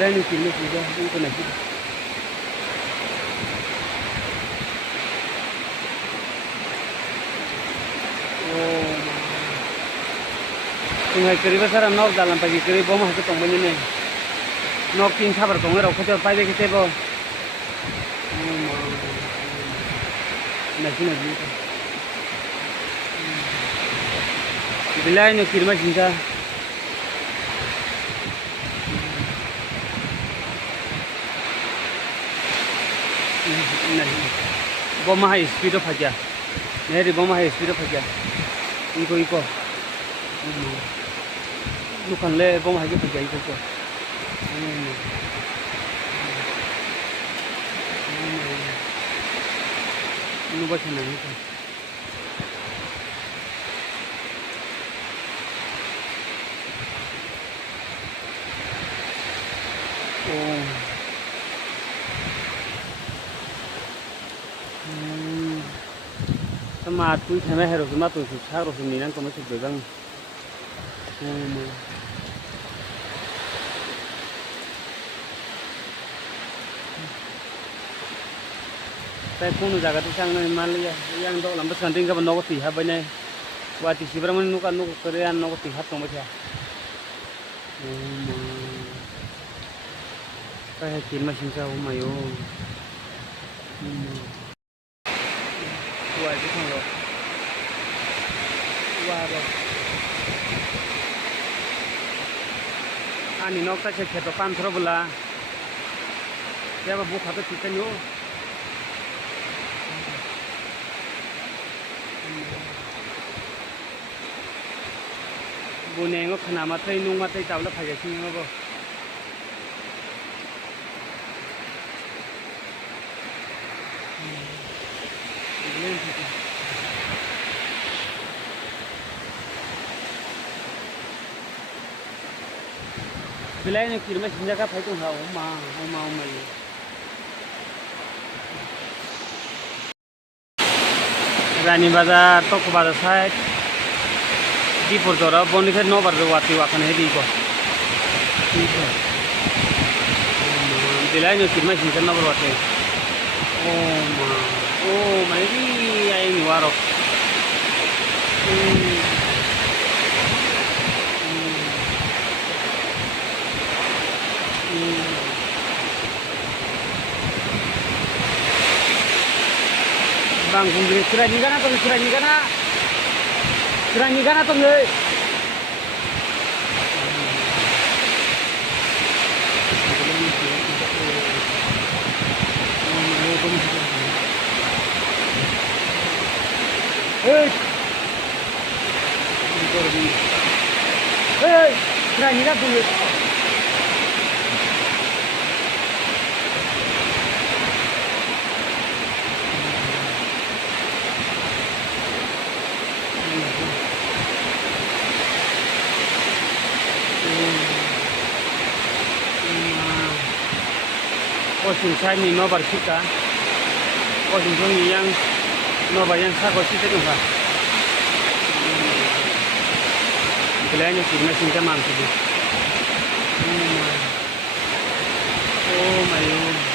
Lên thì kiếm được gì ra, không có này chứ. Tunggu kiri besar nok dalam pagi kiri bom hasil tongmen ini. Nok tin sabar tongmen rokok jauh pai dek kita bo. Nasi. Bila ini kirma cinta. Bom hai speed of aja. Neri bom hai speed of aja. Iko. Bukan le bom hai ke aja iko. Ini baca nani kan. Sama tu sama hero sama tu susah harus ni nang kamu sebelum. Tapi pun jaga tu sang Malaysia yang dok lambat santing ka bando ko tiha banai. Wati sibra man nuka korean no ko tiha tong bacha. Kayak kin masin sa umayo. Wah itu kan lo. Wah lo. Ani nok ta che to pan thro bula. Ya ba bu khato chicken yo. Buneng ko khana matai nung matai tawla phaya sing ngo. Bila ini kirma sinja ka phai tu ha oma ye. Rani bazar to ko bazar side Dipur jora boni khe no bar wati wakan he di ko. Bila ini kirma sinja no bar wati. Oh ma di ai ni waro. Bang kumbri surat nikah tu ni. Hey, surat nikah tu ni. Susah ni no bersihkan, ujung yang no bayang sah kau sih tu kan? Belanja kirma cinta mampu. Oh my God.